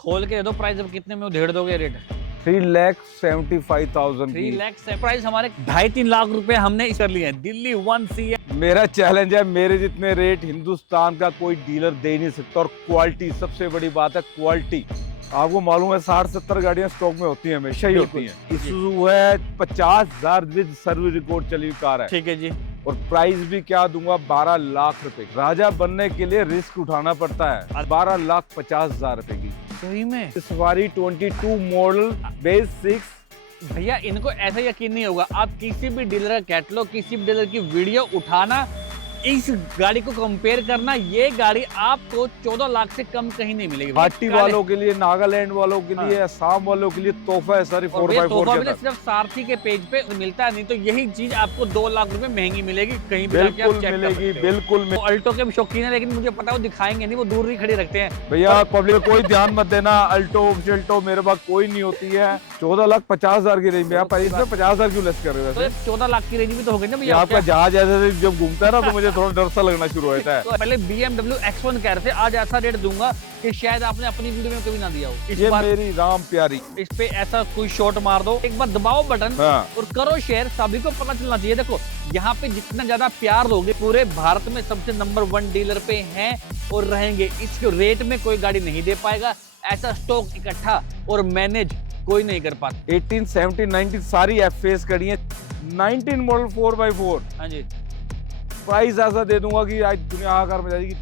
खोल के दे दो प्राइस, अब कितने में उधेड़ दोगे रेट? 3,75,000 3 की। लाख से प्राइस हमारे 2.5-3 लाख रुपए हमने इस कर लिए हैं। दिल्ली 1C है। मेरा चैलेंज है, मेरे जितने रेट हिंदुस्तान का कोई डीलर दे नहीं सकता। और क्वालिटी सबसे बड़ी बात है, क्वालिटी। आपको मालूम है 60-70 गाड़ियां स्टॉक में होती हैं, हमेशा ही होती हैं। इसुजू है 50,000 विद सर्विस रिकॉर्ड चली हुई कार है। ठीक है जी। और प्राइस भी क्या दूंगा, 12 लाख रुपए। राजा बनने के लिए रिस्क उठाना पड़ता है। 12,50,000 रुपए की सही में सफारी 22 मॉडल बेस 6। भैया इनको ऐसा यकीन नहीं होगा, आप किसी भी डीलर का कैटलॉग, किसी भी डीलर की वीडियो उठाना, इस गाड़ी को कंपेयर करना, ये गाड़ी आपको 14 लाख से कम कहीं नहीं मिलेगी। घाटी वालों के लिए, नागालैंड वालों के लिए, असम वालों के लिए तोहफा है सारी 4x4 के अंदर। सिर्फ सारथी के पेज पे मिलता है, नहीं तो यही चीज आपको 2 लाख रुपए महंगी मिलेगी कहीं भी जाके आप बिल्कुल चेक कर मिलेगी, सकते हो। बिल्कुल वो अल्टो के भी शौकीन है, लेकिन मुझे पता है वो दिखाएंगे नहीं, वो दूर ही खड़ी रखते हैं। भैया पब्लिक कोई ध्यान मत देना, अल्टो शेल्टो मेरे पास कोई नहीं होती है। 14,50,000 की रेंज में आप इसमें 50,000 क्यों लेस कर रहे हो? तो 14 लाख की रेंज भी तो हो गई ना भैया। आपका जहाज ऐसे जब घूमता है ना तो मुझे थोड़ा डर सा लगना शुरू होता है। तो पहले BMW X1 कह रहे थे, आज ऐसा रेट दूंगा कि शायद आपने अपनी वीडियो में कभी ना दिया हो। इस ये बार मेरी राम प्यारी। इस पे ऐसा कोई शॉट मार दो, एक बार दबाओ बटन हाँ। और करो शेयर, सभी को पता चलना चाहिए। देखो यहाँ पे जितना ज्यादा प्यार दोगे, पूरे भारत में सबसे नंबर 1 डीलर पे हैं और रहेंगे। इसके रेट में कोई गाड़ी नहीं दे पाएगा, ऐसा स्टॉक इकट्ठा और मैनेज कोई नहीं कर पाता। 18, 17, 19 सारी एफ कड़ी है। 19 मॉडल 4x4 हाँ जी। प्राइस ऐसा दे दूंगा कि आज दुनिया हाहाकार में जाएगी।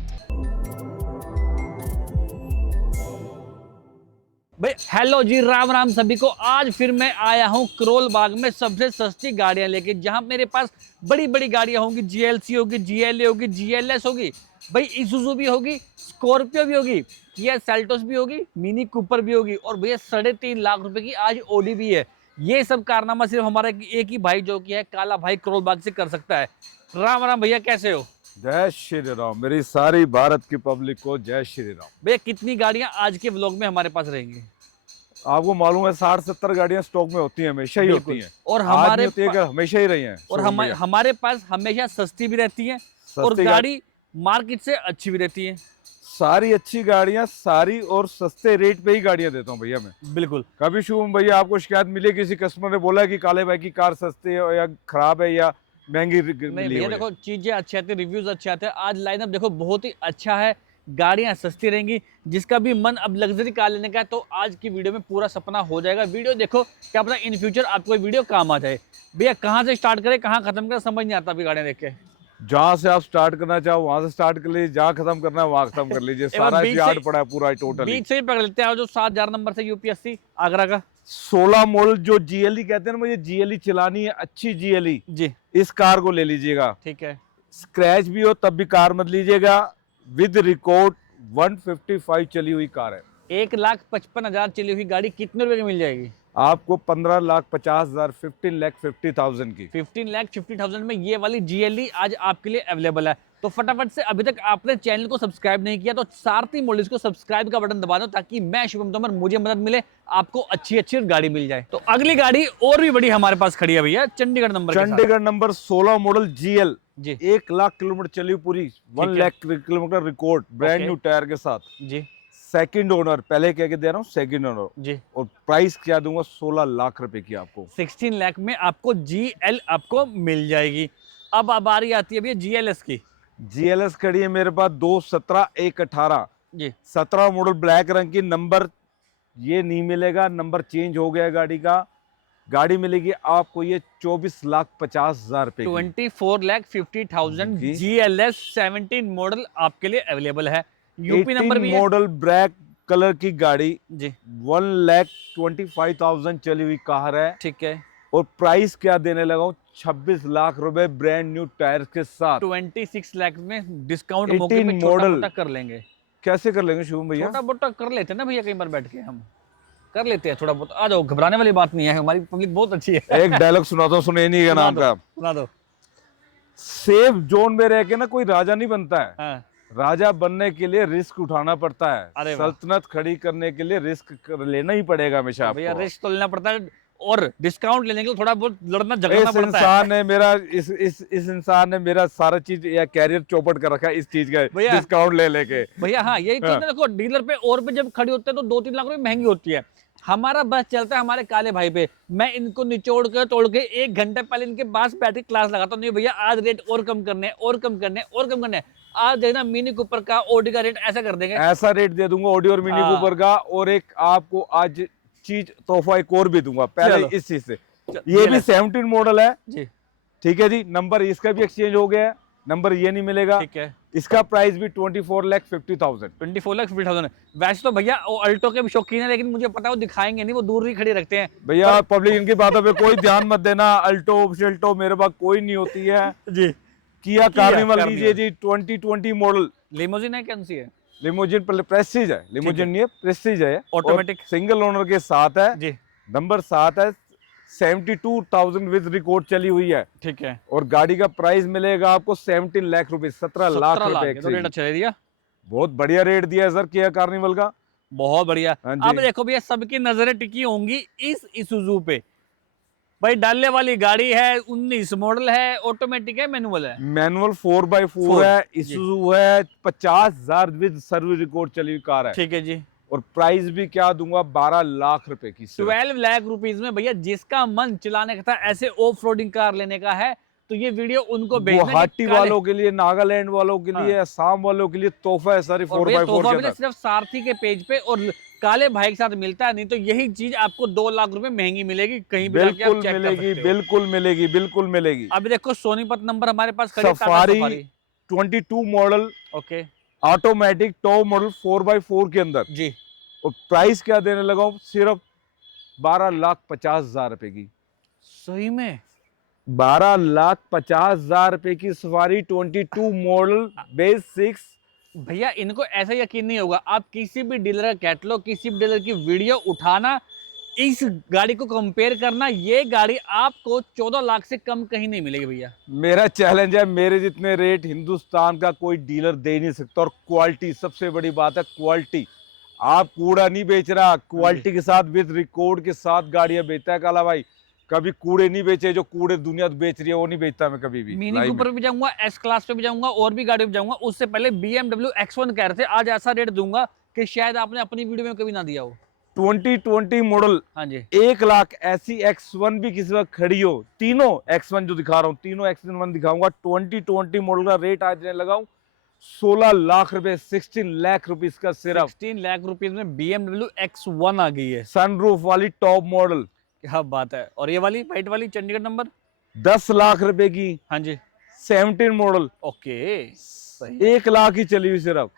भाई हेलो जी, राम राम सभी को। आज फिर मैं आया हूँ करोल बाग में सबसे सस्ती गाड़ियां लेके, जहां मेरे पास बड़ी बड़ी गाड़ियां होंगी। GLC होगी, GLA होगी, GLS होगी, भाई इसूजू भी होगी, स्कॉर्पियो भी होगी, किया सेल्टोस भी होगी, मिनी कूपर भी होगी, और भैया 3.5 लाख रुपए की आज ऑडी भी है। ये सब कारनामा सिर्फ हमारा एक ही भाई जो कि है काला भाई करोल बाग से कर सकता है। राम राम भैया, कैसे हो? जय श्री राम। मेरी सारी भारत की पब्लिक को जय श्री राम। भैया कितनी गाड़ियां आज के व्लॉग में हमारे पास रहेंगी? आपको मालूम है 60-70 गाड़ियां स्टॉक में होती हैं, हमेशा ही होती हैं। और हमारे हमेशा ही रही हैं। और हमारे पास हमेशा सस्ती भी रहती है और गाड़ी मार्केट से अच्छी भी रहती है। सारी अच्छी गाड़ियां, सारी और सस्ते रेट पे ही गाड़ियां देता हूं भैया मैं। बिल्कुल। कभी शुभम भैया आपको शिकायत मिली किसी कस्टमर ने बोला कि काले भाई की कार सस्ती है या खराब है या महंगी नहीं भैया, देखो चीजें अच्छी आती है, रिव्यूज अच्छे आते हैं। आज लाइनअप देखो बहुत ही अच्छा है, गाड़ियां सस्ती रहेंगी। जिसका भी मन अब लग्जरी कार लेने का है तो आज की वीडियो में पूरा सपना हो जाएगा। वीडियो देखो, क्या पता इन फ्यूचर आपको वीडियो काम आ जाए। भैया कहाँ से स्टार्ट करें, कहाँ खत्म करें, समझ नहीं आता अभी गाड़ियां देख के। जहाँ से आप स्टार्ट करना चाहो वहां से स्टार्ट कर लीजिए, जहाँ खत्म करना है वहां खत्म कर लीजिए। सारा यार्ड पड़ा है पूरा टोटल। बीच से ही पकड़ लेते हैं, जो 7,000 नंबर से UP80 आगरा का 16 मॉडल जो GLE कहते हैं ना, मुझे GLE चलानी है, अच्छी GLE जी, इस कार को ले लीजिएगा। ठीक है। स्क्रैच भी हो तब भी कार मत लीजिएगा। विद रिकॉर्ड 155 चली हुई कार है। 1,55,000 चली हुई गाड़ी कितने रुपए की मिल जाएगी? आपको 15,50,000, 15,50,000 की। 15,50,000 में ये वाली GLE आज आपके लिए अवेलेबल है। तो फटाफट से, अभी तक आपने चैनल को सब्सक्राइब नहीं किया तो सारथी मोटर्स को सब्सक्राइब का बटन दबा दो, ताकि मैं शुभम तोमर, मुझे मदद मिले, आपको अच्छी अच्छी गाड़ी मिल जाए। तो अगली गाड़ी और भी बड़ी हमारे पास खड़ी है भैया, Chandigarh number. Chandigarh number 16 model GL जी। 1 लाख किलोमीटर चली हुई पूरी, 1 lakh kilometre record, brand new tyre के साथ जी। सेकंड ओनर, पहले कह के दे रहा हूँ सेकंड ओनर जी। और प्राइस क्या दूंगा 16 लाख रुपए की आपको। 16 लाख में आपको GL आपको मिल जाएगी। अब बारी आती है भैया GLS की। GLS खड़ी है मेरे पास 217 118 जी। 17 मॉडल ब्लैक रंग की। नंबर ये नहीं मिलेगा, नंबर चेंज हो गया गाड़ी का। गाड़ी मिलेगी आपको ये 24,50,000 रुपए की। 24,50,000 GLS 17 मॉडल आपके लिए अवेलेबल है। यूपी नंबर भी मॉडल ब्लैक कलर की गाड़ी जी। 1,25,000 चली हुई कार है, ठीक है। और प्राइस क्या देने लगा हूँ 26 लाख रुपए ब्रांड न्यू टायर के साथ। 26 लाख में डिस्काउंट मौके पे छोटा मोटा कर लेंगे। कैसे कर लेंगे शुभम भैया? छोटा मोटा कर लेते हैं ना भैया, कई बार बैठ के हम कर लेते हैं थोड़ा बहुत। आ जाओ, घबराने वाली बात नहीं है, हमारी पब्लिक बहुत अच्छी है। एक डायलॉग सुनाता हूँ, सुने नहीं है नाम का। सुना दो। सेफ जोन में रह के ना कोई राजा नहीं बनता है। हाँ। राजा बनने के लिए रिस्क उठाना पड़ता है। अरे वाह। सल्तनत खड़ी करने के लिए रिस्क लेना ही पड़ेगा हमेशा भैया आपको। रिस्क तो लेना पड़ता है, और डिस्काउंट लेने के लिए थोड़ा बहुत लड़ना झगड़ना इस पड़ता है। इंसान ने मेरा इस इंसान ने मेरा सारा चीज या कैरियर चौपट कर रखा है इस चीज का भैया डिस्काउंट ले लेके। भैया हाँ यही चीज हाँ। ना, देखो डीलर पे और पे जब खड़ी होते हैं तो 2-3 लाख रुपए महंगी होती है। हमारा बस चलता है हमारे काले भाई पे, मैं इनको निचोड़ के तोड़ के 1 घंटे पहले इनके पास बैठ के क्लास लगाता हूँ, नहीं भैया आज रेट और कम करने हैं, और कम करने हैं, और कम करने हैं। आज देखना मिनी कूपर का ऑडी का रेट ऐसा कर देंगे। ऐसा रेट दे दूंगा ऑडी और मिनी हाँ। कूपर का, और एक आपको आज चीज तोहफा एक और भी दूंगा पहले चलो। इस चीज से। चल, ये भी 17 मॉडल है, जी ठीक है जी। नंबर इसका भी एक्सचेंज हो गया है, नंबर ये नहीं मिलेगा। ठीक है। इसका प्राइस भी 24,50,000। 24,50,000। वैसे तो भैया वो अल्टो के भी शौकीन है, लेकिन मुझे पता है वो दिखाएंगे नहीं, वो दूर ही खड़े रखते हैं। भैया पब्लिक इनकी बातों पे कोई ध्यान मत देना, अल्टो शेल्टो मेरे पास कोई नहीं होती है। जी किया कार्निवल कार्निवल। लीजिए जी, 2020 मॉडल लिमोजिन है, कौन सी है? लिमोजिन प्रेस्टीज है, लिमोजिन नहीं है प्रेस्टीज है, ऑटोमेटिक सिंगल ओनर के साथ है, जी नंबर 7 है, 72,000 विद रिकॉर्ड चली हुई है, ठीक है। और गाड़ी का प्राइस मिलेगा आपको 17 लाख रुपए, 17 लाख 17 लाख रुपए है, तो रेट एक्सचेंज। अच्छा दे दिया, बहुत बढ़िया रेट दिया है सर किया कार्निवल का। बहुत बढ़िया। हाँ जी। अब देखो भैया सबकी नजरें टिकी होंगी इस इसूजू पे। भाई डालने वाली गाड़ी है, 19 मॉडल है, ऑटोमेटिक है, मैनुअल है? मैनुअल 4x4 है, इसूजू है, 50,000 विद सर्विस रिकॉर्ड चली हुई कार है, ठीक है जी। और प्राइस भी क्या दूंगा 12 लाख रुपए की सिर्फ। 12 लाख रुपीज में भैया जिसका मन चलाने का था ऐसे ऑफ रोडिंग कार लेने का है, तो ये वीडियो उनको भेजना। गुवाहाटी वालों के लिए, नागालैंड वालों के लिए, असम वालों के लिए तोहफा है सारी 4x4 के अंदर। सिर्फ सारथी के पेज पे और काले भाई के साथ मिलता है, नहीं तो यही चीज आपको 2 लाख रुपए महंगी मिलेगी, कहीं भी जाके आप बिल्कुल चेक कर मिलेगी, सकते हो। बिल्कुल मिलेगी, बिल्कुल मिलेगी। अभी देखो सोनीपत नंबर हमारे पास खड़ी है, Tata safari safari. 22 model okay automatic top model 4x4 के अंदर, जी। और प्राइस क्या देने लगा हूं सिर्फ 12,50,000 रुपए की। सही में 12,50,000 रुपए की सफारी 22 मॉडल बेस 6। भैया इनको ऐसा यकीन नहीं होगा, आप किसी भी डीलर का कैटलॉग, किसी भी डीलर की वीडियो उठाना, इस गाड़ी को कंपेयर करना, ये गाड़ी आपको 14 लाख से कम कहीं नहीं मिलेगी भैया। मेरा चैलेंज है, मेरे जितने रेट हिंदुस्तान का कोई डीलर दे नहीं सकता, और क्वालिटी सबसे बड़ी बात है, क्वालिटी। आप कूड़ा नहीं बेच रहा, क्वालिटी के साथ विद रिकॉर्ड के साथ गाड़ियां बेचता है काला भाई। कभी कूड़े नहीं बेचे, जो कूड़े दुनिया बेच रही है वो नहीं बेचता मैं कभी भी। मिनी कूपर भी जाऊंगा, एस क्लास पे भी जाऊंगा, और भी गाड़ी पे जाऊंगा। उससे पहले BMW X1 कह रहे थे, आज ऐसा रेट दूंगा कि शायद आपने अपनी वीडियो में कभी ना दिया हो। 2020 मॉडल हाँ जी 1 लाख, ऐसी X1 भी किसी वक्त खड़ी हो, तीनों X1 जो दिखा रहा हूँ, तीनों X1 दिखाऊंगा। 2020 मॉडल का रेट आज देने लगाऊं 16 लाख रुपए, 16 लाख रुपीज का सिर्फ। 16 लाख रुपीज में BMW X1 आ गई है। सनरूफ वाली टॉप मॉडल, क्या बात है। और ये वाली व्हाइट वाली चंडीगढ़ नंबर 10 लाख रुपए की, हाँ जी 17 मॉडल, ओके सही, 1 लाख ही चली हुई सिर्फ।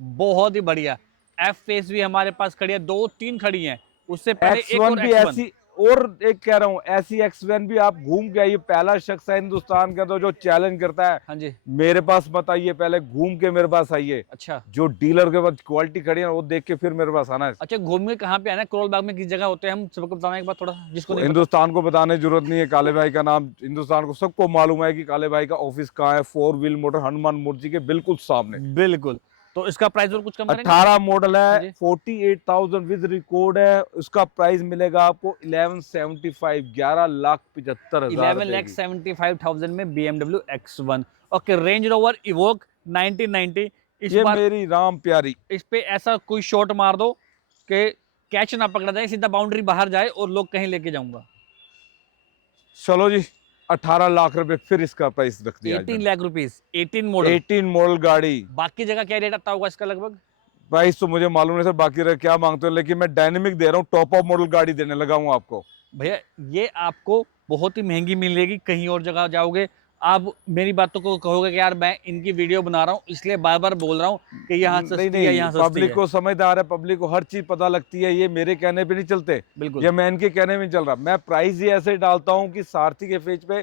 बहुत ही बढ़िया। F फेस भी हमारे पास खड़ी है, 2-3 खड़ी हैं। उससे पहले एक X1 और भी X1। ऐसी, और एक कह रहा हूँ ऐसी X1 भी आप घूम के आइए। पहला शख्स है हिंदुस्तान का तो जो चैलेंज करता है हाँ जी मेरे पास मत आइए, पहले घूम के मेरे पास आइए। अच्छा जो डीलर के पास क्वालिटी खड़ी है वो देख के फिर मेरे पास आना है। अच्छा, घूम के कहाँ पे आना है? करोल बाग में किस जगह होते हैं? हम सबको बताना एक बार थोड़ा सा, जिसको नहीं हिंदुस्तान को बताने की जरूरत नहीं है, काले भाई का नाम हिंदुस्तान को सबको मालूम है कि काले भाई का ऑफिस कहाँ है। 4 व्हील मोटर हनुमान मूर्ति के बिल्कुल सामने। पता। बिल्कुल, तो इसका प्राइस और कुछ कम करेंगे? 18 मॉडल हाँ है, जी। 48,000 विद रिकॉर्ड है। उसका प्राइस मिलेगा आपको 1175, 11,75,000 11,75,000 में BMW X1। Okay, range rover evoke 1990। इस ये बार मेरी राम प्यारी। इस पे ऐसा कोई शॉट मार दो कि कैच ना पकड़ा जाए, सीधा बाउंड्री बाहर जाए और लोग कहीं लेके जाऊंगा। चलो जी 18 लाख रुपए फिर इसका प्राइस रख दिया। 18 लाख रुपीज, 18 मॉडल। 18 मॉडल गाड़ी, बाकी जगह क्या रेट आता होगा इसका लगभग? प्राइस तो मुझे मालूम नहीं सर बाकी रहे क्या मांगते हो, लेकिन मैं डायनेमिक दे रहा हूँ, टॉप अप मॉडल गाड़ी देने लगा हूँ आपको। भैया ये आपको बहुत ही महंगी मिलेगी, कहीं और जगह जाओगे आप मेरी बातों को कहोगे कि यार मैं इनकी वीडियो बना रहा हूँ इसलिए बार बार बोल रहा हूँ कि यहाँ सस्ती है, यहाँ सस्ती पब्लिक है। को समझदार है, पब्लिक को हर चीज पता लगती है। ये मेरे कहने पे नहीं चलते, बिल्कुल ये मैं इनके कहने में चल रहा। मैं प्राइस ही ऐसे डालता हूँ कि सारथी के पेज पे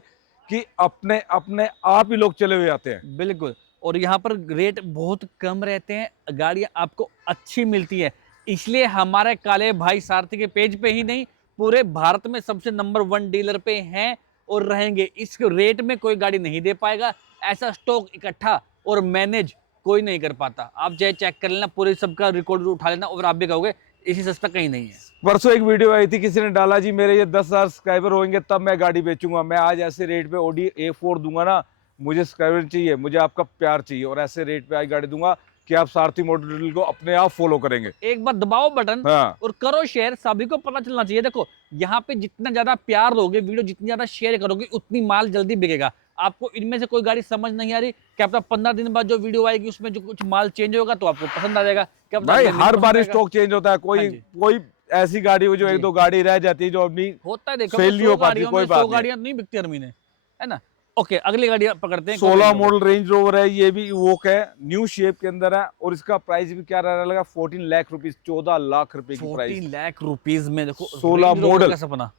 कि अपने अपने आप ही लोग चले हुए आते हैं। बिल्कुल, और यहाँ पर रेट बहुत कम रहते हैं, गाड़ियाँ आपको अच्छी मिलती है, इसलिए हमारे काले भाई सारथी के पेज पे ही नहीं पूरे भारत में सबसे नंबर 1 डीलर पे हैं और रहेंगे। इस रेट में कोई गाड़ी नहीं दे पाएगा, ऐसा स्टॉक इकट्ठा और मैनेज कोई नहीं कर पाता। आप चाहे चेक कर लेना, पूरे सबका रिकॉर्ड उठा लेना और आप भी कहोगे इससे सस्ता कहीं नहीं है। परसों एक वीडियो आई थी, किसी ने डाला जी मेरे ये 10,000 सब्सक्राइबर होंगे तब मैं गाड़ी बेचूंगा। मैं आज ऐसे रेट पे Audi A4 दूंगा ना, मुझे सब्सक्राइबर चाहिए, मुझे आपका प्यार चाहिए, और ऐसे रेट पे आज गाड़ी दूंगा कि आप सारथी मोटरसाइकिल को अपने आप फॉलो करेंगे। एक बार दबाओ बटन हाँ और करो शेयर, सभी को पता चलना चाहिए। देखो यहाँ पे जितना ज्यादा प्यार दोगे, वीडियो जितनी ज्यादा शेयर करोगे, उतनी माल जल्दी बिकेगा। आपको इनमें से कोई गाड़ी समझ नहीं आ रही, क्या पता 15 दिन बाद जो वीडियो आएगी उसमें जो कुछ माल चेंज होगा तो आपको पसंद आ जाएगा। क्या पता भाई, अगले दिन हर पसंद बार आएगा। स्टॉक चेंज होता है। कोई हाँ जी। कोई ऐसी गाड़ी हो जो जी। एक दो गाड़ी रह जाती है जो अपनी होता है, देखो सेल नहीं हो पाती, कोई बात 100 नहीं। गाड़ियां नहीं बिकती हर महीने, है ना। ओके, अगली गाड़ी पकड़ते हैं। 16 मॉडल रेंज रोवर है, ये भी वोक है, न्यू शेप के अंदर है, और इसका प्राइस भी क्या रहने लगा, 14 लाख रुपीज, 14 लाख रुपए की 14 प्राइस। लाख रुपीज में देखो 16 Range Rover मॉडल का सपना।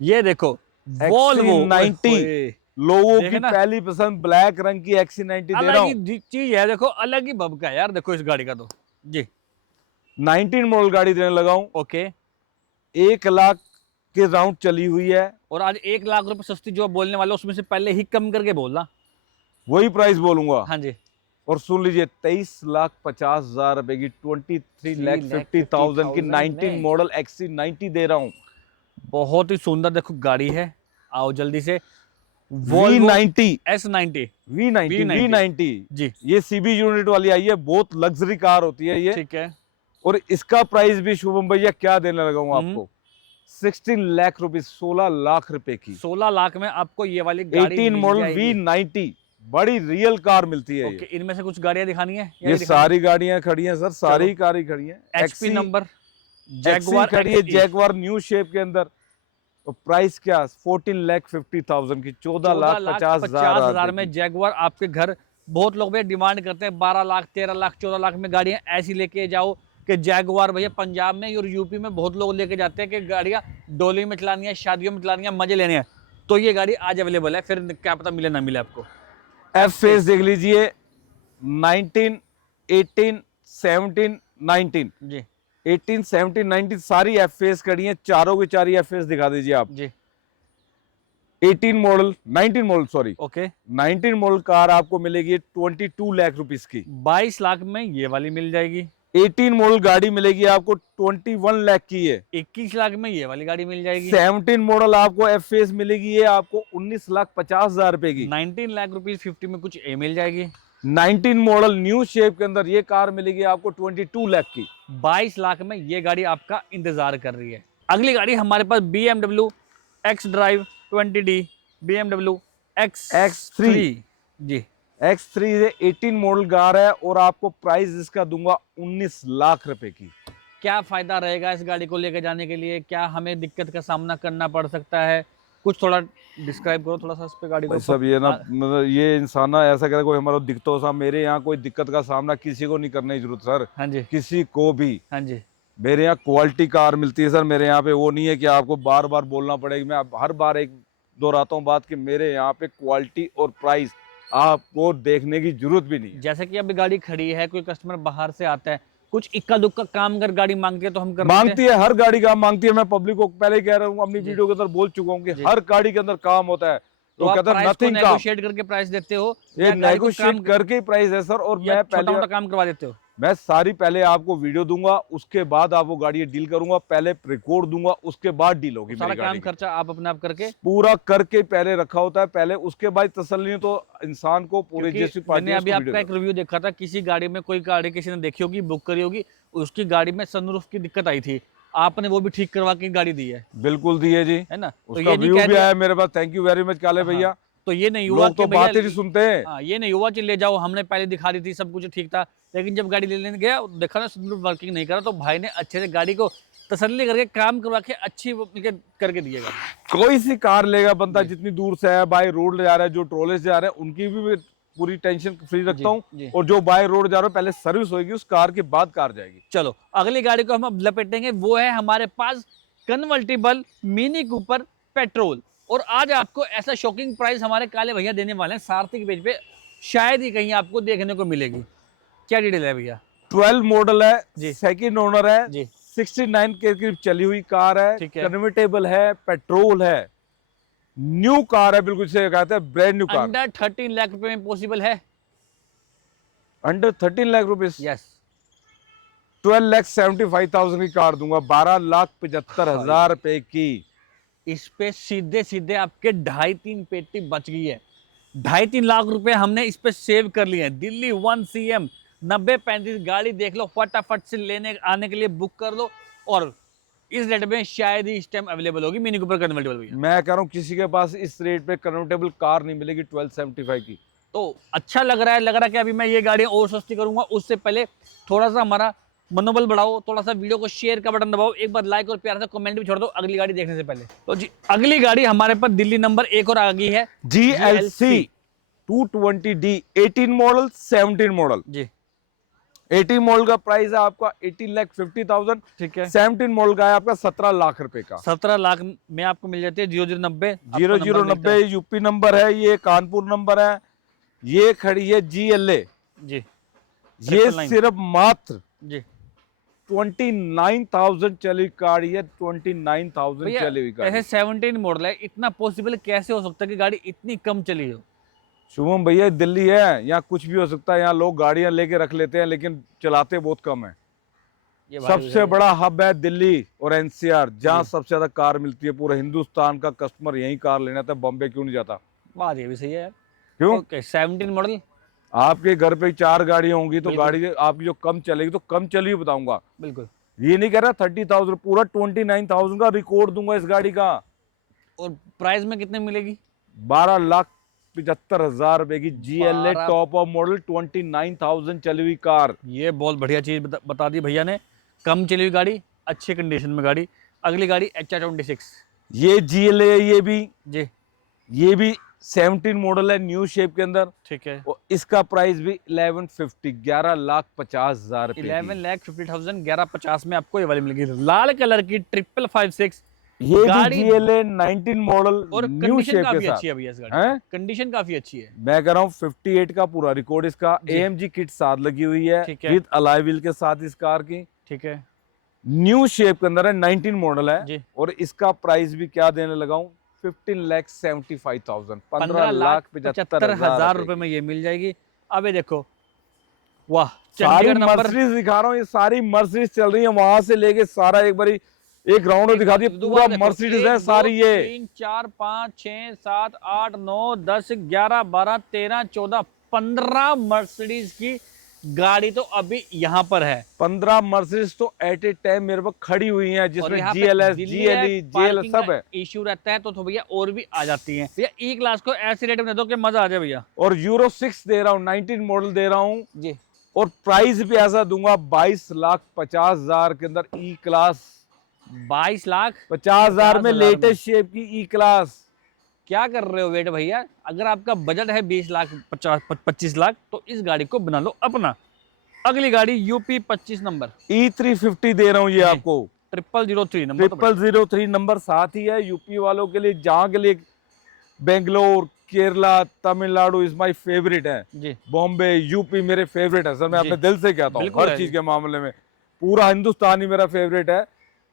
ये देखो वॉल्वो XC90 लोगों की देखे ना? पहली पसंद ब्लैक रंग की XC90 दे रहा अलग हूँ। ही चीज है, देखो अलग ही बब का है यार। देखो इस गाड़ी का तो जी 19 मॉडल गाड़ी देने लगा हूँ, ओके। 1 लाख के राउंड चली हुई है। और आज 1 लाख रुपए सस्ती जो आप बोलने वाले हो, उसमें से पहले ही कम करके बोलना। वही प्राइस बोलूंगा। हाँ जी। और सुन लीजिए, 23,50,000 रुपए की, 23,50,000 की 19 मॉडल XC90 दे रहा हूँ। बहुत ही सुंदर देखो गाड़ी है। आओ जल्दी से। V90 S90 V90 जी ये CB यूनिट वाली आई है, बहुत लग्जरी कार होती है ये। ठीक है। और इसका प्राइस भी शुभम भैया क्या देने लगा हूँ आपको, 16 लाख रुपीज, 16 लाख रुपए की। 16 लाख में आपको ये वाली गाड़ी 18 मिल मॉडल जाएगी। V90 बड़ी रियल कार मिलती है। ओके, इनमें से कुछ गाड़ियां दिखानी है? ये सारी गाड़ियां खड़ी हैं सर, सारी कारें खड़ी हैं। HP नंबर जैगवार खड़ी है, जैगवार न्यू शेप के अंदर। तो प्राइस क्या, 14,50,000 की, 14,50,000 में जैगवार आपके घर। बहुत लोग भैया डिमांड करते हैं 12 लाख 13 लाख 14 लाख में गाड़ियां ऐसी लेके जाओ कि जैगवार भैया पंजाब में और यूपी में बहुत लोग लेके जाते हैं कि गाड़ियां डोली में चलानी है, शादियों में चलानी है, मजे लेने हैं। तो ये गाड़ी आज अवेलेबल है, फिर क्या पता मिले ना मिले आपको। एफ फेस देख लीजिए, 19, 18, 17, 19, जी 18, 17, 19 सारी एफ फेस खड़ी हैं। चारों की चारी एफ फेस दिखा दीजिए आप। जी 18 model 19 model sorry okay. 19 model car आपको मिलेगी 22 लाख रुपीस की। 22 लाख में ये वाली मिल जाएगी। 18 मॉडल गाड़ी मिलेगी आपको 21 लाख की है। 21 लाख में ये वाली गाड़ी मिल जाएगी। 17 मॉडल आपको एफ फेस मिलेगी, ये आपको 19,50,000 रुपए की। 19 लाख रुपीज 50 में कुछ ए मिल जाएगी। 19 मॉडल न्यू शेप के अंदर ये कार मिलेगी आपको 22 लाख की। 22 लाख में ये गाड़ी आपका इंतजार कर रही है। अगली गाड़ी हमारे पास BMW X Drive 20D, BMW X3 जी X3 ये 18 मॉडल कार है, और आपको प्राइस इसका दूंगा 19 लाख रुपए की। क्या फायदा रहेगा इस गाड़ी को लेकर जाने के लिए? क्या हमें दिक्कत का सामना करना पड़ सकता है? कुछ थोड़ा डिस्क्राइब करो थोड़ा सा इस पे गाड़ी को। सब ये ना, मतलब ये इंसान ना ऐसा करे कोई हमारा दिक्कत सा, मेरे यहाँ कोई दिक्कत का सामना किसी को नहीं करने की जरूरत सर। हाँ जी किसी को भी। हाँ जी। मेरे यहाँ क्वालिटी कार मिलती है सर। मेरे यहाँ पे वो नहीं है कि आपको बार बार बोलना पड़ेगा। मैं हर बार एक दोहराता हूँ बात कि मेरे यहाँ पे क्वालिटी और प्राइस आपको देखने की जरूरत भी नहीं है। जैसे कि अभी गाड़ी खड़ी है, कोई कस्टमर बाहर से आता है, कुछ इक्का दुक्का काम कर गाड़ी मांगती है तो हम कर मांगती है, हर गाड़ी का मांगती है। मैं पब्लिक को पहले ही कह रहा हूँ, अपनी जी। वीडियो के अंदर बोल चुका हूँ कि जी। हर गाड़ी के अंदर काम होता है। तो तो आप कहता है प्राइस को नथिंग काम, नेगोशिएट करके प्राइस देते हो ये या गाड़ी को नेगोशिएट काम करके ही प्राइस है सर। और या मैं छोटा पहले मोटा काम करवा देते हो? मैं सारी पहले आपको वीडियो दूंगा, उसके बाद आपको गाड़ी डील करूंगा। पहले रिकॉर्ड दूंगा, उसके बाद डील होगी सारा मेरी काम गाड़ी की। खर्चा आप अपने आप करके? पूरा करके पहले रखा होता है पहले, उसके बाद तसल्ली तो इंसान को पूरे क्योंकि जैसी पार्टी मैंने अभी आपका एक रिव्यू देखा था, किसी गाड़ी में कोई गाड़ी किसी ने देखी होगी, बुक करी होगी, उसकी गाड़ी में सनरूफ की दिक्कत आई थी, आपने वो भी ठीक करवा के गाड़ी दी है। बिल्कुल दी है जी, है ना। तो उसका ये नहीं व्यू कह भी रहे, आया मेरे पास। थैंक यू वेरी मच काले भैया। तो ये नहीं हुआ लोग तो कि भैया बातें नहीं सुनते हैं। हाँ, ये नहीं हुआ कि ले जाओ, हमने पहले दिखा दी थी, सब कुछ ठीक था, लेकिन जब गाड़ी लेने गया देखा ना सनरूफ वर्किंग नहीं करा, तो भाई ने अच्छे से गाड़ी को तसल्ली करके काम करवा के अच्छी करके दिएगा। कोई सी कार लेगा बंदा जितनी दूर से है, बाय रोड जा रहा है, जो ट्रोले से जा रहे हैं, उनकी भी मैं पूरी टेंशन फ्री रखता हूँ। और जो बाय रोड जा रहा है, पहले सर्विस होगी उस कार के बाद कार जाएगी। चलो अगली गाड़ी को हम अब लपेटेंगे, वो है हमारे पास कन्वर्टिबल मिनी कूपर पेट्रोल। और आज आपको ऐसा शॉकिंग प्राइस हमारे काले भैया देने वाले हैं सारथी के पेज पे, शायद ही कहीं आपको देखने को मिलेगी। क्या डिटेल है भैया? 12 मॉडल है जी। सेकंड ओनर है जी 69 के करीब चली हुई कार है। ठीक है। कन्वर्टेबल है, पेट्रोल है, न्यू कार है, बिल्कुल से कहते हैं brand new car. Under 13 lakh रुपए में पॉसिबल है? Under 13 lakh rupees? यस। 12,75,000 की कार दूंगा, 12,75,000 रुपए की। इस पे सीधे सीधे आपके 2.5-3 पेटी बच गई है। 2.5-3 लाख रुपए हमने इस पे सेव कर लिए हैं। दिल्ली 1 CM 9035 गाड़ी देख लो, फटाफट से लेने आने के लिए बुक कर लो, और इस रेट में शायद ही इस टाइम अवेलेबल होगी मिनी कूपर कन्वर्टेबल भैया। मैं कह रहा हूँ किसी के पास इस रेट पे कन्वर्टेबल कार नहीं मिलेगी 1275 की। तो अच्छा लग रहा है कि अभी मैं ये गाड़ी और सस्ती करूंगा। उससे पहले थोड़ा सा हमारा मनोबल बढ़ाओ, थोड़ा सा वीडियो को शेयर का बटन दबाओ, एक बार लाइक और प्यार से कमेंट भी छोड़ दो अगली गाड़ी देखने से पहले। तो जी अगली गाड़ी हमारे पास दिल्ली नंबर 1 और आ गई है GLC 220D 18 मॉडल 17 मॉडल जी। 18 मॉडल का प्राइस है आपका 18,50,000। ठीक है। 17 मॉडल का है आपका 17 लाख रुपए का। 17 लाख में आपको मिल जाती है 0090 0090 यूपी नंबर है, ये कानपुर नंबर है। ये खड़ी है GLA जी। ये 999 सिर्फ मात्र जी 29,000 चली गाड़ी है, 29,000 भैया। चली हुई गाड़ी। ऐसे 17 मॉडल है, इतना पॉसिबल कैसे हो सकता है कि गाड़ी इतनी कम चली हो? शुभम भैया दिल्ली है, यहाँ कुछ भी हो सकता है। यहाँ लोग गाड़ियां लेके रख लेते हैं लेकिन चलाते बहुत कम है। ये बात सबसे बड़ा हब है दिल्ली और NCR, जहाँ जी। सबसे ज्यादा कार मिलती है। पूरे हिंदुस्तान का कस्टमर यही कार लेना था, बॉम्बे क्यों नहीं जाता? बात ये भी सही है यार। क्यों? Okay 17 model. आपके घर पे 4 गाड़ियां होंगी तो बिल्कुल। गाड़ी आपकी जो कम चलेगी तो कम चली हुई बताऊंगा। बिल्कुल। ये नहीं कह रहा 30,000, पूरा 29,000 का रिकॉर्ड दूंगा इस गाड़ी का। और प्राइस में कितने मिलेगी? 12,75,000 रुपए की GLA 12 टॉप ऑफ मॉडल 29,000 चली हुई कार। ये बहुत बढ़िया चीज बता दी भैया ने। कम चली हुई गाड़ी, अच्छी कंडीशन में गाड़ी। अगली गाड़ी HR26 ये GLA है, जी। ये भी 17 मॉडल है, न्यू शेप के अंदर। ठीक है। और इसका प्राइस भी 1150 11,50,000 रुपए 11,50,000 1150 में आपको ये वाली मिलेगी, लाल कलर की 5556। ये गाड़ी भी GLA 19 मॉडल और न्यू कंडीशन शेप काफी के साथ अच्छी है भैया इस गाड़ी है। कंडीशन काफी अच्छी है। मैं कह रहा हूँ 58 का पूरा रिकॉर्ड इसका। जी। AMG किट साथ लगी हुई है, ठीक है। विद अलॉय व्हील के साथ इस कार की। ठीक है न्यू शेप के अंदर है, 19 मॉडल है जी। और इसका प्राइस भी क्या देने लगा हूँ 15,75,000 15,75,000 रुपए में ये मिल जाएगी। अब ये देखो, वाह सारी चंडीगढ़ नंबर। मर्सिडीज दिखा रहा हूँ, ये सारी मर्सिडीज चल रही है, वहां से लेके सारा एक बारी एक राउंड में दिखा दिया। पूरा मर्सिडीज है सारी। ये 3 4 5 6 7 8 9 10 11 12 13 14 15 मर्सिडीज की गाड़ी तो अभी यहाँ पर है। 15 मर्सिडीज तो एट ए टाइम मेरे पास खड़ी हुई हैं, जिसमें यहाँ पे GLS दिल्ली GLE है, GL पार्किंग सब का है। इश्यू रहता है तो भैया और भी आ जाती हैं। भैया E क्लास को ऐसे रेट में दे दो कि मजा आ जाए भैया। और यूरो 6 दे रहा हूँ, 19 मॉडल दे रहा हूँ जी। और प्राइस भी ऐसा दूंगा 22,50,000 के अंदर E क्लास। 22,50,000 में लेटेस्ट शेप की E क्लास। क्या कर रहे हो वेट भैया? अगर आपका बजट है 20 लाख 25 लाख तो इस गाड़ी को बना लो अपना। अगली गाड़ी UP 25 नंबर E350 दे रहा हूँ ये आपको। 0003 नंबर। 0003 नंबर साथ ही है यूपी वालों के लिए, जहाँ के लिए Bangalore Kerala Tamil Nadu is my favourite है जी। बॉम्बे यूपी मेरे फेवरेट है सर। मैं जी। अपने दिल से कहता हूँ बिल्कुल हर है चीज जी। के मामले में। पूरा हिंदुस्तान ही मेरा फेवरेट है।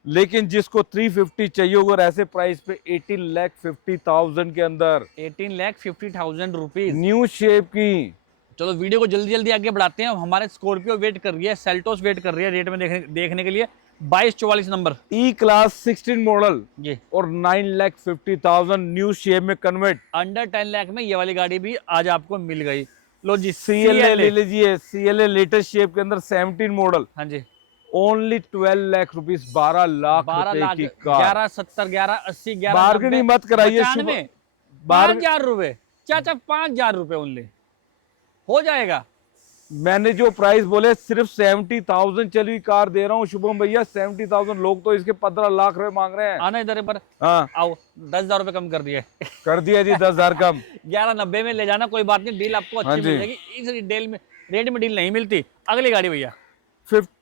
लेकिन जिसको 350 चाहिए होगा और ऐसे प्राइस पे 18,50,000 के अंदर 18,50,000 रुपीज न्यू शेप की। चलो वीडियो को जल्दी जल्दी आगे बढ़ाते हैं। हमारे स्कॉर्पियो वेट कर रही है, सेल्टोस वेट कर रही है रेट में देखने के लिए। 2244 नंबर E क्लास 16 मॉडल जी और 9,50,000 न्यू शेप में कन्वर्ट। अंडर 10 लाख में ये वाली गाड़ी भी आज आपको मिल गई। लो जी CLA ले लीजिए, CLA लेटेस्ट शेप के अंदर 17 मॉडल। हाँ जी। ओनली 12 लाख रुपीस, 12 लाख 12 लाख रुपए की कार। 1170 1180 11 बार्गेनिंग मत कराइए। 5,000 रुपए चाचा, 5,000 रुपए ओनली हो जाएगा। मैंने जो प्राइस बोले सिर्फ 70,000 चली कार दे रहा हूँ शुभम भैया। 70,000 लोग तो इसके 15 लाख रुपए मांग रहे हैं। आना इधर पर। हाँ आओ 10,000 रुपए कम कर दिए। कर दिया जी 10,000 कम। 1190 में ले जाना, कोई बात नहीं, डील आपको हाँ अच्छी जी। मिल जाएगी। इस डील में रेट में डील नहीं मिलती। अगली गाड़ी भैया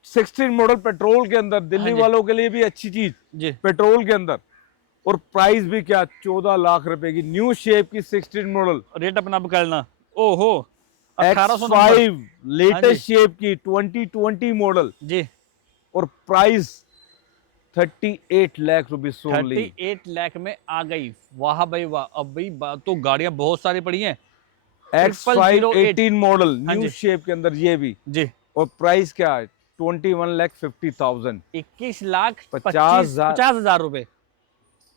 16 मॉडल पेट्रोल के अंदर, दिल्ली हाँ जी। वालों के लिए भी अच्छी चीज जी। पेट्रोल के अंदर। और प्राइस भी क्या 14 लाख रुपए की न्यू शेप की 16 मॉडल। रेट अपना आप करना। ओहो 1800 X5 हाँ लेटेस्ट शेप की 2020 मॉडल जी। और price 38 lakh rupees only. 38 lakh में आ गई। वाह भाई वाह। अब भाई तो गाड़ियां बहुत सारी पड़ी हैं। X5 18 मॉडल हाँ न्यू जी। शेप के अंदर ये भी। जी। और प्राइस क्या है 21,50,000। 21,50,000 रुपए।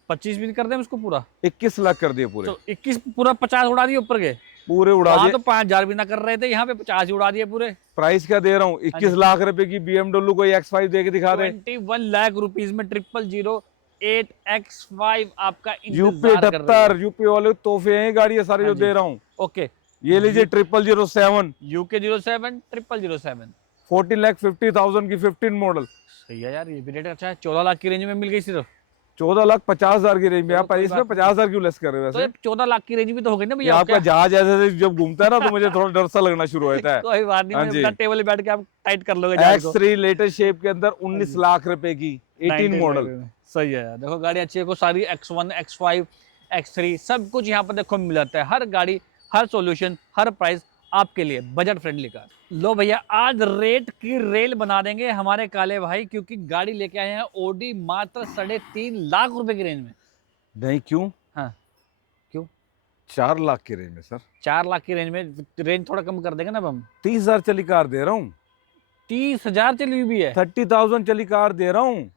25 भी कर दें उसको पूरा, 21 लाख कर दिए पूरे। तो 21 पूरा 50 उड़ा दिए ऊपर के, पूरे उड़ा वहां दिए। तो 5,000 भी ना कर रहे थे, यहाँ पे 50 ही उड़ा दिए पूरे। प्राइस क्या दे रहा हूँ, 21 लाख रुपए की BMW कोई X5 दे के दिखा दे। 21 लाख रुपीज में 000 8X5 आपका यूपी इंतजार कर रही 78 है। यूपी वाले तोहफे हैं गाड़ी ये सारे हाँ जो जी। दे रहा हूँ। ओके, ये लीजिए 0007 UK 07 0007। 14,50,000 की 15 मॉडल। सही है यार, ये भी रेट अच्छा है, 14 लाख की रेंज में मिल गई सिर्फ। 14,50,000 की रेंज में। चलो आप कोई इसमें बात नहीं। 50,000 क्यों लेस कर रहे हो तो वैसे? ये 14 लाख की रेंज भी तो हो गई ना ये भैया आपका आपका। जहाज ऐसे जब घूमता है ना तो मुझे थोड़ा डर सा लगना शुरू होता है। कोई बात नहीं, हाँ मुझे जी। अपना टेबल पे बैठ के आप टाइट कर लोगे जहाज को। X3 लेटेस्ट शेप के अंदर 19 लाख रुपए की 18 मॉडल। सही है यार, देखो गाड़ी अच्छी है, को सारी X1 X5 X3 सब कुछ यहाँ पर देखो मिल जाता है। हर गाड़ी, हर सॉल्यूशन, हर प्राइस आपके लिए बजट फ्रेंडली कार। लो भैया, आज रेट की रेल बना देंगे हमारे काले भाई, क्योंकि गाड़ी लेके आए हैं ओडी मात्र 3.5 लाख रुपए की रेंज में। नहीं क्यों, हाँ क्यों? 4 लाख की रेंज में सर। 4 लाख की रेंज में, रेंज थोड़ा कम कर देंगे ना अब हम। 30,000 चली कार दे रहा हूँ। 30,000 चली हुई भी है। 30,000 चली कार दे रहा हूँ।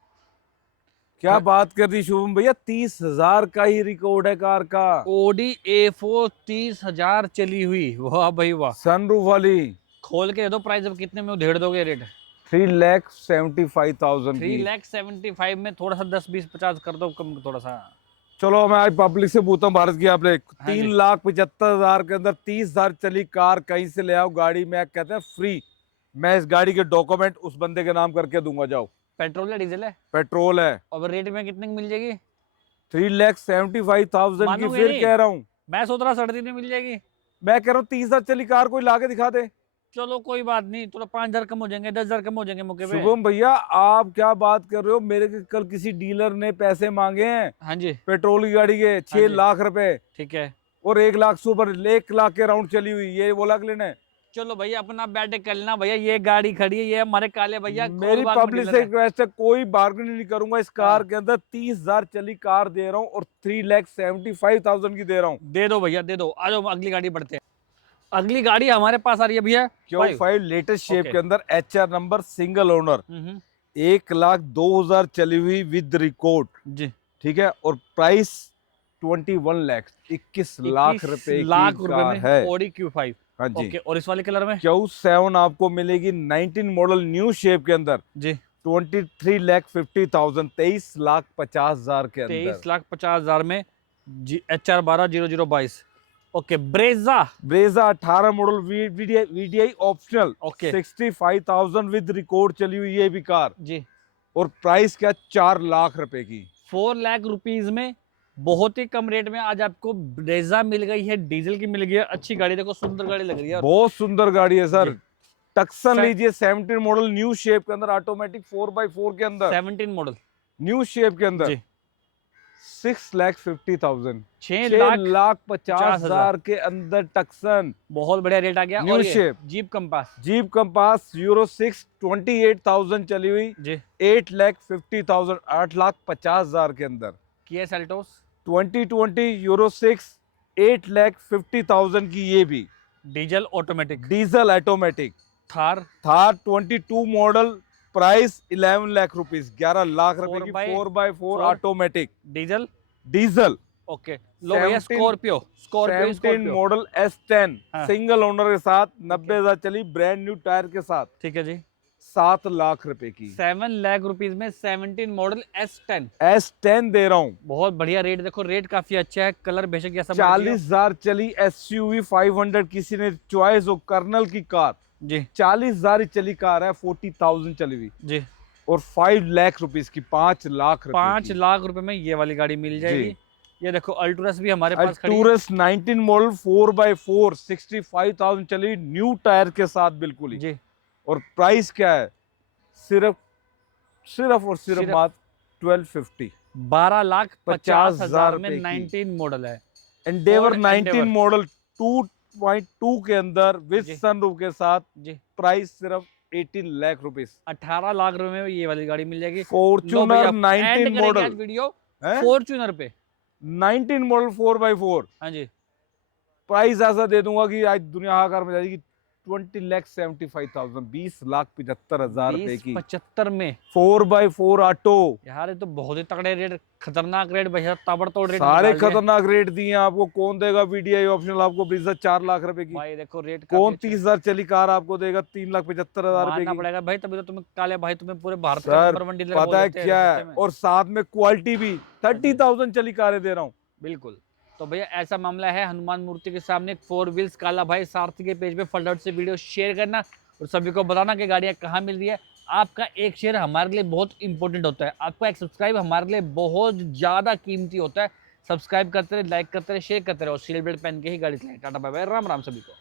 क्या बात कर दी शुभम भैया, 30,000 का ही रिकॉर्ड है कार का। ओडी A4 30,000 चली हुई, वाह भाई वाह। सनरूफ वाली। खोल के दे दो प्राइस, अब कितने में उधेड़ दोगे रेट? 3,75,000 की। 3,75,000 में थोड़ा सा 10 20 50 कर दो कम थोड़ा सा। चलो मैं आज पब्लिक से पूछता हूँ, भारत की आपने हाँ जी। 3,75,000 के अंदर 30,000 चली कार कहीं से ले आओ गाड़ी में, कहते हैं फ्री। मैं इस गाड़ी के डॉक्यूमेंट उस बंदे के नाम करके दूंगा, जाओ। पेट्रोल या डीजल है? पेट्रोल है। और रेट में कितने की मिल जाएगी? 3,75,000 की। मानोगे फिर नहीं? कह रहा हूँ, मैं सोच रहा 3.5 में मिल जाएगी। मैं कह रहा हूँ 30,000 चली कार कोई ला के दिखा दे। चलो कोई बात नहीं, थोड़ा 5,000 कम हो जाएंगे, 10,000 कम हो जाएंगे मौके पे। शुभम भैया आप क्या बात कर रहे हो, मेरे के कल किसी डीलर ने पैसे मांगे हैं हाँ जी। पेट्रोल की गाड़ी के 6 जी। लाख रुपए, ठीक है, और 1 लाख से ऊपर 1 लाख के राउंड चली हुई। ये बोला कि लेना। चलो भैया अपना बैठे कर लेना भैया, ये गाड़ी खड़ी है, ये हमारे काले भैया मेरी कोलबाग में पब्लिक डीलर से है। रिक्वेस्ट है, कोई बार्गेनिंग नहीं करूंगा इस कार हाँ। के अंदर। 30,000 चली कार दे रहा हूँ और 3,75,000 की दे रहा हूँ। दे दो भैया दे दो, आ जाओ अगली गाड़ी बढ़ते हैं। अगली गाड़ी हमारे पास आ रही है भैया Q5 लेटेस्ट शेप ओके। के अंदर HR नंबर सिंगल ओनर, हम्म, 1,02,000 चली हुई विद रिकॉर्ड। जी। ठीक है, और प्राइस 21 लाख 21 लाख रुपए लाख की रुपए कार में है। Audi Q5। हाँ जी। ओके, और इस वाले कलर में Q7 आपको मिलेगी 19 मॉडल न्यू शेप के अंदर जी 23,50,000 23,50,000 के अंदर। 23,50,000 में जी HR 12 0022। Okay, Brezza. Brezza 18 model VDI optional, okay 65,000 with record चली हुई ये भी कार। जी। और प्राइस क्या, 4 लाख रुपए की। 4 लाख रुपीज में बहुत ही कम रेट में आज आपको ब्रेजा मिल गई है, डीजल की मिल गई है। अच्छी गाड़ी, देखो सुंदर गाड़ी लग रही है। बहुत सुंदर गाड़ी है सर। जी। टक्सन लीजिए 17 मॉडल न्यू शेप के अंदर, ऑटोमेटिक 4x4 के अंदर 17 मॉडल न्यू शेप के अंदर। जी। 6,50,000 6 6,50,000 के अंदर टक्सन बहुत बढ़िया रेट आ गया। न्यू और ये shape jeep compass jeep compass euro 6 28,000 चली हुई जी। 8,50,000 8,50,000 के अंदर। किया सेल्टोस 2020 यूरो 6 8,50,000 की ये भी diesel automatic. Diesel automatic. Thar Thar 22 model, price 11 lakh rupees 11 lakh रुपए की 4x4 automatic diesel diesel. Okay, लो भैया स्कॉर्पियो 17 मॉडल S10 हाँ। सिंगल ओनर के साथ 90,000 चली, ब्रांड न्यू टायर के साथ, ठीक है जी। 7 लाख रुपए की 7 लाख रुपीज में 17 मॉडल S10 S10 दे रहा हूँ। बहुत बढ़िया रेट, देखो रेट काफी अच्छा है, कलर बेशक ऐसा 40,000 चली SUV 500, किसी ने चॉइस हो कर्नल की कार, जी 40,000 ही चली कार है, 40,000 चली हुई जी। और 5 लाख रुपीस की 5 लाख रुपए 5 की। लाख रुपए में ये वाली गाड़ी मिल जाएगी। ये देखो अल्टूरस भी हमारे पास खड़ी है। अल्टूरस 19 मॉडल 4x4 65,000 चली नन्यू टायर के साथ बिल्कुल ही। जी। और प्राइस क्या है, सिर्फ और सिर्फ सिर्फ मात्र 1250 12,50,000 में रुपए की। 19 मॉडल है। Endeavour Ford 19 Endeavour। मॉडल 2.2 के अंदर विद जी। सनरूफ के साथ, जी प्राइस सिर्फ 18 लाख रुपीस 18 लाख रुपए में ये वाली गाड़ी मिल जाएगी। फॉर्च्यूनर 19 मॉडल वीडियो है? फॉर्च्यूनर पे 19 मॉडल 4x4 हाँ जी। प्राइस ऐसा दे दूंगा कि आज दुनिया हाहाकार में जाएगी। 20,75,000, 20,75,000 रुपए की 75 में 4x4 ऑटो। यार, ये तो बहुत ही तगड़े रेट, खतरनाक रेट भैया, ताबड़तोड़ रेट सारे निकाल दिए। खतरनाक रेट दिए हैं आपको। कौन देगा VDI ऑप्शनल आपको ब्रीजा 4 लाख रुपए की? भाई देखो रेट कौन काफी 30,000 चली कार आपको देगा 3,75,000 रुपए मानना की? पड़ेगा भाई, तभी तो तुम्हें काले भाई तुम्हें पूरे भारत का सर नंबर 1 डीलर पता बोल है देते हैं क्या है, सस्ते में। और साथ में क्वालिटी भी 30,000 चली कारें दे रहा हूँ। बिल्कुल। तो भैया ऐसा मामला है, हनुमान मूर्ति के सामने 4 व्हील्स काला भाई। सारथी के पेज पे फटाफट से वीडियो शेयर करना और सभी को बताना कि गाड़ियाँ कहाँ मिल रही है। आपका एक शेयर हमारे लिए बहुत इंपॉर्टेंट होता है, आपका एक सब्सक्राइब हमारे लिए बहुत ज़्यादा कीमती होता है। सब्सक्राइब करते रहे, लाइक करते रहे, शेयर करते रहे और सील बेल्ट पहन के ही गाड़ी चलाएं। Tata bye bye, Ram Ram सभी को।